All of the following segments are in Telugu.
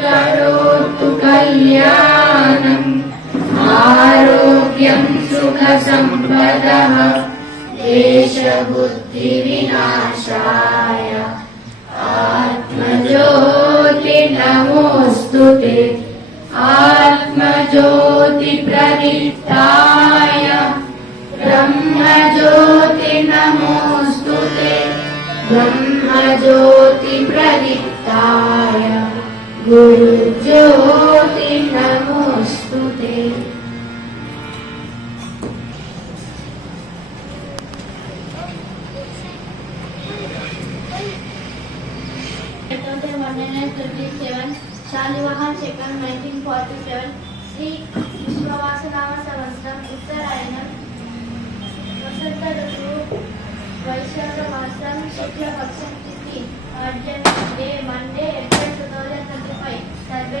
करोतु कल्याणम् आरोग्यं सुखसम्पदः देशबुद्धिविनाशाय 1957, Shalivahan Chekam 1947, Sri Vishwavasulava Savanstam Uttarayanam వసంత ఋతువు వైశాఖ మాసం శుక్లపక్షం తిథి అర్జన్ day Monday April two thousand twenty five survey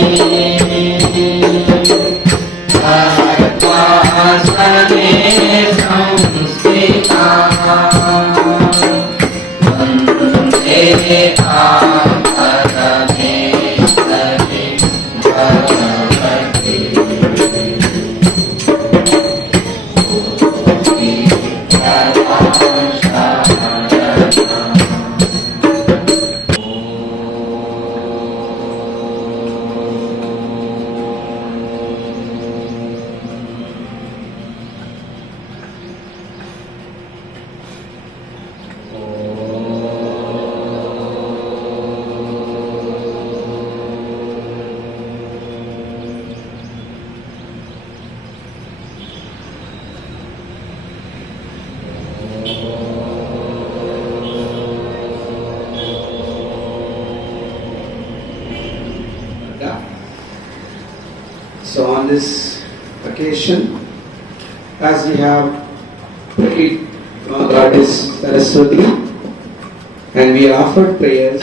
Thank you. So on this occasion, as we have prayed uh, Goddess Saraswati, and we offered prayers,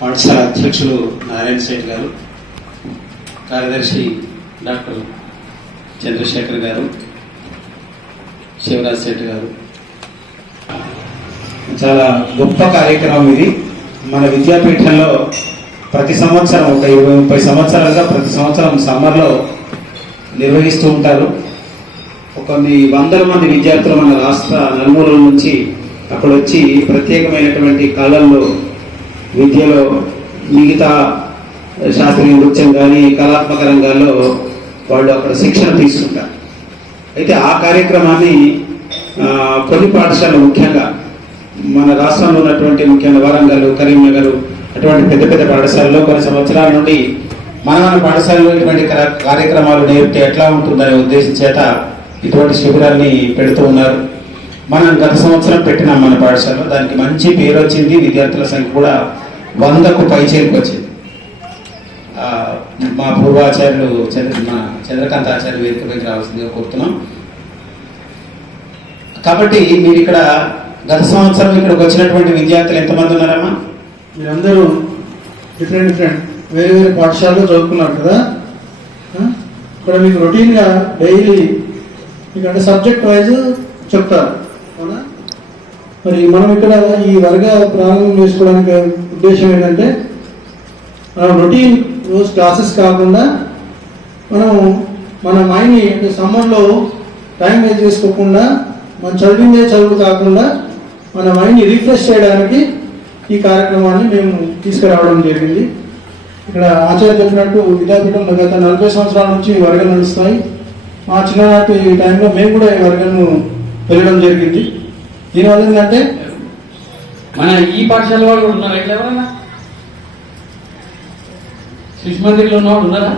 పాఠశాల అధ్యక్షులు నారాయణ సేట్ గారు కార్యదర్శి డాక్టర్ చంద్రశేఖర్ గారు శివరాజ్ శెట్టి గారు చాలా గొప్ప కార్యక్రమం ఇది. మన విద్యాపీఠంలో ప్రతి సంవత్సరం ఒక ఇరవై ముప్పై సంవత్సరాలుగా ప్రతి సంవత్సరం సమ్మర్లో నిర్వహిస్తూ ఉంటారు. కొన్ని వందల మంది విద్యార్థులు మన రాష్ట్ర నలుమూలల నుంచి అక్కడ వచ్చి ప్రత్యేకమైనటువంటి కళల్లో విద్యలో మిగతా శాస్త్రీయ నృత్యం కానీ కళాత్మక రంగాల్లో వాళ్ళు అక్కడ శిక్షణ తీసుకుంటారు. అయితే ఆ కార్యక్రమాన్ని కొన్ని పాఠశాలలు ముఖ్యంగా మన రాష్ట్రంలో ఉన్నటువంటి ముఖ్యంగా వరంగల్ కరీంనగర్ అటువంటి పెద్ద పెద్ద పాఠశాలలో కొన్ని సంవత్సరాల నుండి మన మన పాఠశాలలో ఇటువంటి కార్యక్రమాలు నేర్పితే ఎట్లా ఉంటుందనే ఉద్దేశం చేత ఇటువంటి శిబిరాన్ని పెడుతూ ఉన్నారు. మనం గత సంవత్సరం పెట్టినాం మన పాఠశాలలో దానికి మంచి పేరు వచ్చింది. విద్యార్థుల సంఖ్య కూడా వందకు పై వచ్చింది. మా పూర్వాచార్యులు చంద్ర మా చంద్రకాంత్ ఆచార్య వేదికపైకి రావాల్సిందిగా కోరుతున్నాం. కాబట్టి మీరు ఇక్కడ గత సంవత్సరం ఇక్కడికి వచ్చినటువంటి విద్యార్థులు ఎంతమంది ఉన్నారమ్మా? మీరందరూ డిఫరెంట్ డిఫరెంట్ వేరే వేరే పాఠశాలలో చదువుకున్నారు కదా? ఇక్కడ మీకు రొటీన్గా డైలీ మీకు అంటే సబ్జెక్ట్ వైజ్ చెప్తారు అవునా? మరి మనం ఇక్కడ ఈ వర్గ ప్రారంభం చేసుకోవడానికి ఉద్దేశం ఏంటంటే మనం రొటీన్ రోజు క్లాసెస్ కాకుండా మనం మన మైండ్ని అంటే సమ్మర్లో టైం వేస్ట్ చేసుకోకుండా మనం చదివిందే చదువు కాకుండా మన మైండ్ని రిఫ్రెష్ చేయడానికి ఈ కార్యక్రమాన్ని మేము తీసుకురావడం జరిగింది. ఇక్కడ ఆచార్య చెప్పినట్టు విద్యాపీఠంలో గత నలభై సంవత్సరాల నుంచి ఈ వర్గాలు నడుస్తాయి మా చిన్ననాటి టైంలో మేము కూడా ఈ వర్గను వెళ్ళడం జరిగింది. దీనివల్ల ఏంటంటే మన ఈ పాఠశాల వాళ్ళు ఉన్నారు ఎట్లా ఎవరన్నా? శిశు మందిర్లో ఉన్నవాళ్ళు ఉన్నారా?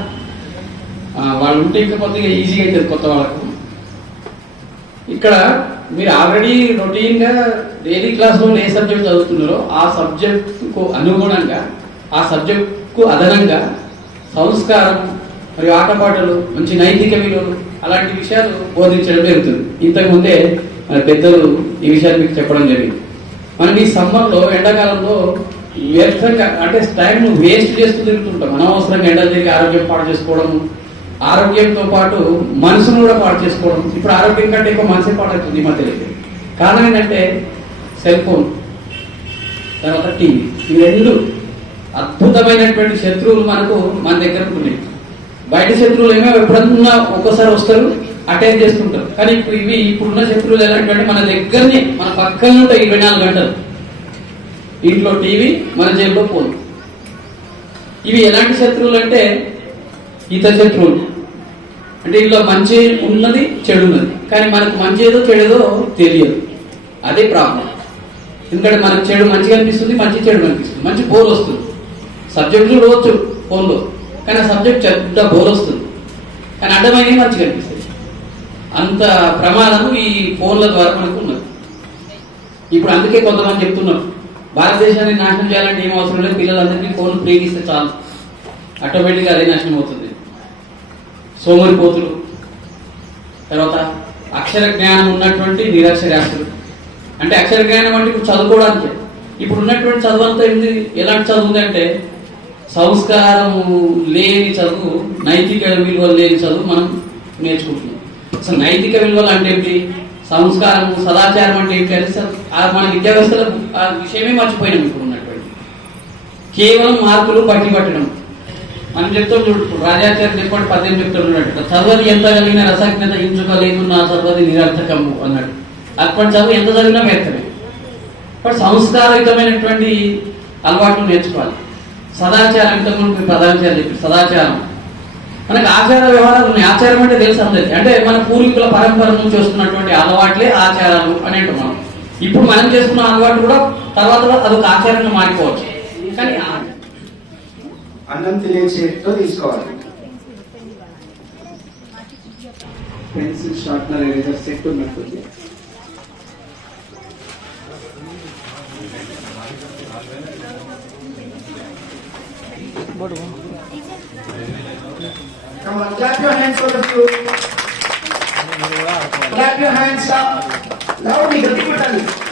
వాళ్ళు ఉంటే ఇంకా కొద్దిగా ఈజీగా అవుతుంది కొత్త వాళ్ళకు. ఇక్కడ మీరు ఆల్రెడీ రొటీన్గా డైలీ క్లాస్లో ఏ సబ్జెక్ట్ చదువుతున్నారో ఆ సబ్జెక్టుకు అనుగుణంగా ఆ సబ్జెక్టుకు అదనంగా సంస్కారం మరియు ఆటపాటలు మంచి నైతిక విలువలు అలాంటి విషయాలు బోధించడం జరుగుతుంది. ఇంతకుముందే మన పెద్దలు ఈ విషయాలు మీకు చెప్పడం జరిగింది. మనం ఈ సమ్మర్లో ఎండాకాలంలో వ్యర్థంగా అంటే టైం వేస్ట్ చేస్తూ తిరుగుతుంటాం. అనవసరంగా ఎండలు తిరిగి ఆరోగ్యం పాడు చేసుకోవడం ఆరోగ్యంతో పాటు మనసును కూడా పాడు చేసుకోవడం. ఇప్పుడు ఆరోగ్యం కంటే ఎక్కువ మనసే పాడవుతుంది ఈ మధ్యలో కారణం ఏంటంటే సెల్ ఫోన్ తర్వాత టీవీ. ఈ రెండు అద్భుతమైనటువంటి శత్రువులు మనకు మన దగ్గర ఉన్నాయి. బయట శత్రువులు ఏమో ఎప్పుడన్నా ఒక్కోసారి వస్తారు అటాక్ చేసుకుంటారు కానీ ఇప్పుడు ఇవి ఇప్పుడున్న శత్రువులు ఎలాంటి మన దగ్గరనే మన పక్కన ఉంటాయి ఇరవై నాలుగు గంటలు. ఇంట్లో టీవీ మన జేబులో ఫోన్. ఇవి ఎలాంటి శత్రువులు అంటే ఇతర శత్రువులు. అంటే ఇందులో మంచి ఉన్నది చెడు ఉన్నది కానీ మనకు మంచి ఏదో చెడేదో తెలియదు. అదే ప్రాబ్లం ఎందుకంటే మనకు చెడు మంచిగా అనిపిస్తుంది మంచి చెడు అనిపిస్తుంది. మంచి బోర్ వస్తుంది. సబ్జెక్టులు చూడవచ్చు ఫోన్లో కానీ ఆ సబ్జెక్ట్ చెడ్డ బోర్ వస్తుంది. కానీ అడ్డమైనవి మంచిగా అనిపిస్తుంది. అంత ప్రమాదం ఈ ఫోన్ల ద్వారా మనకు ఉన్నది. ఇప్పుడు అందుకే కొంతమంది చెప్తున్నారు భారతదేశాన్ని నాశనం చేయాలంటే ఏం అవసరం లేదు పిల్లలందరికీ ఫోన్ ఫ్రీగా ఇస్తే చాలు. ఆటోమేటిక్గా అదే నాశనం అవుతుంది. సోమరిపోతులు. తర్వాత అక్షర జ్ఞానం ఉన్నటువంటి నిరక్షరాస్తులు అంటే అక్షర జ్ఞానం అంటే ఇప్పుడు చదువుకోవడానికి. ఇప్పుడు ఉన్నటువంటి చదువు అంతా ఏంది? ఎలాంటి చదువు అంటే సంస్కారం లేని చదువు నైతిక విలువలు లేని చదువు మనం నేర్చుకుంటున్నాం. అసలు నైతిక విలువలు అంటే ఏంటి? సంస్కారం సదాచారం అంటే ఏంటి? అని మన విద్యా వ్యవస్థలో ఆ విషయమే మర్చిపోయినాం ఇప్పుడు ఉన్నటువంటి. కేవలం మార్కులు పట్టి పట్టడం. మనం చెప్తాం చూడు రాజాచార్య చెప్పాడు పద్యం చెప్తున్నాడు అన్నట్టు చదవది ఎంత కలిగిన రసజ్ఞత ఇంచుకోలేదు నా చదవది నిరర్థకము అన్నాడు. అప్పటి చదువు ఎంత చదివినా వ్యర్థమే బట్ సంస్కారయుతమైనటువంటి అలవాట్లు నేర్చుకోవాలి. సదాచారం ఇంతకుముందు ప్రధానచారం చెప్పి సదాచారం. మనకి ఆచార వ్యవహారాలు ఉన్నాయి. ఆచారం అంటే తెలుసు అందరికీ. అంటే మన పూర్వీకుల పరంపర నుంచి వస్తున్నటువంటి అలవాట్లే ఆచారాలు అని అంటాం మనం. ఇప్పుడు మనం చేసుకున్న అలవాటు కూడా తర్వాత అదొక ఆచారంగా మారిపోవచ్చు. కానీ అన్నం తినే చేతితో తీసుకోవాలి పెన్సిల్ షార్ప్నర్ ఎరేజర్ సెట్ ఉన్నట్టుంది Come on, clap your hands for the few. Clap your hands up. Loudly, గట్టి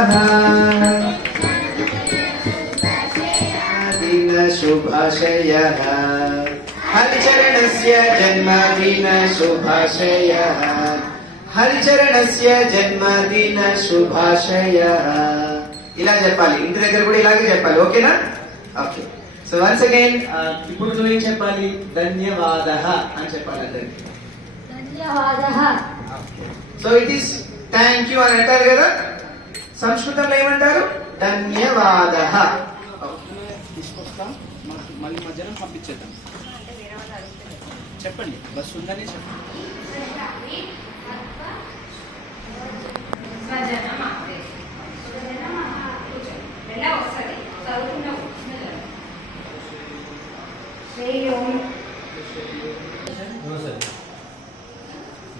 शुभाशयः दिन शुभाशयः हरिचरणस्य जन्मदिन शुभाशयः హరిచరణస్య జన్మదిన శుభాశయ ఇలా చెప్పాలి ఇంటి దగ్గర కూడా ఇలాగే చెప్పాలి ఓకేనా ఓకే సో వన్స్ అగైన్ ఇప్పుడు నువ్వు ఏం చెప్పాలి ధన్యవాద అని చెప్పాలి అందరికి ధన్యవాదः so it is thank you అని అంటారు కదా సంస్కృతంలో ఏమంటారు? ధన్యవాద. తీసుకొస్తాం. మళ్ళీ మధ్యాహ్నం పంపించేద్దాం. చెప్పండి. బస్ ఉందని చెప్పండి.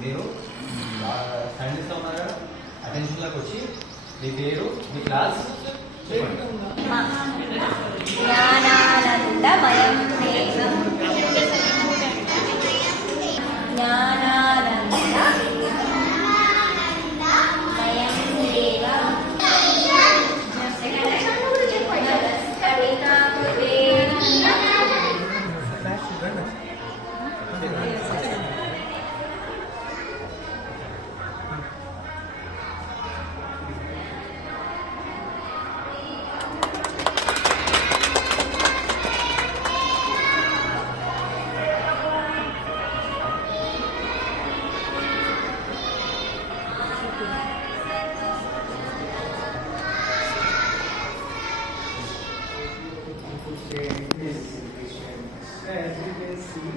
మీరు స్టాండర్డ్స్లో ఉన్నారా అటెన్షన్లోకి వచ్చి మీ పేరు మీ క్లాస్ జ్ఞానానందమయం జ్ఞానా As you can see,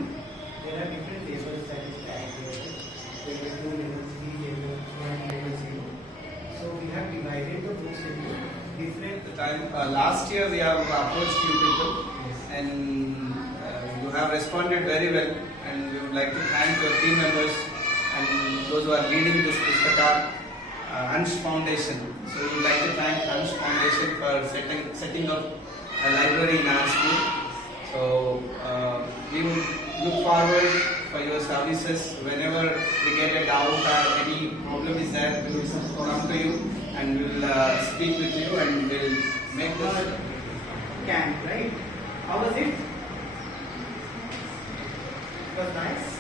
there are different tables that is aggregated. There is two level, three level, one level, zero. So we have divided the books into different. time uh, last year we have approached you people and uh, you have responded very well and we would like to thank your team members and those who are leading this Pustaka uh, Ansh Foundation. So we would like to thank Ansh Foundation for setting, setting up a library in our school. So uh, we would look forward for your services whenever we get a doubt or any problem is there, we will come to you and we will uh, speak with you and we will make this Camp, right? How was it? It was nice.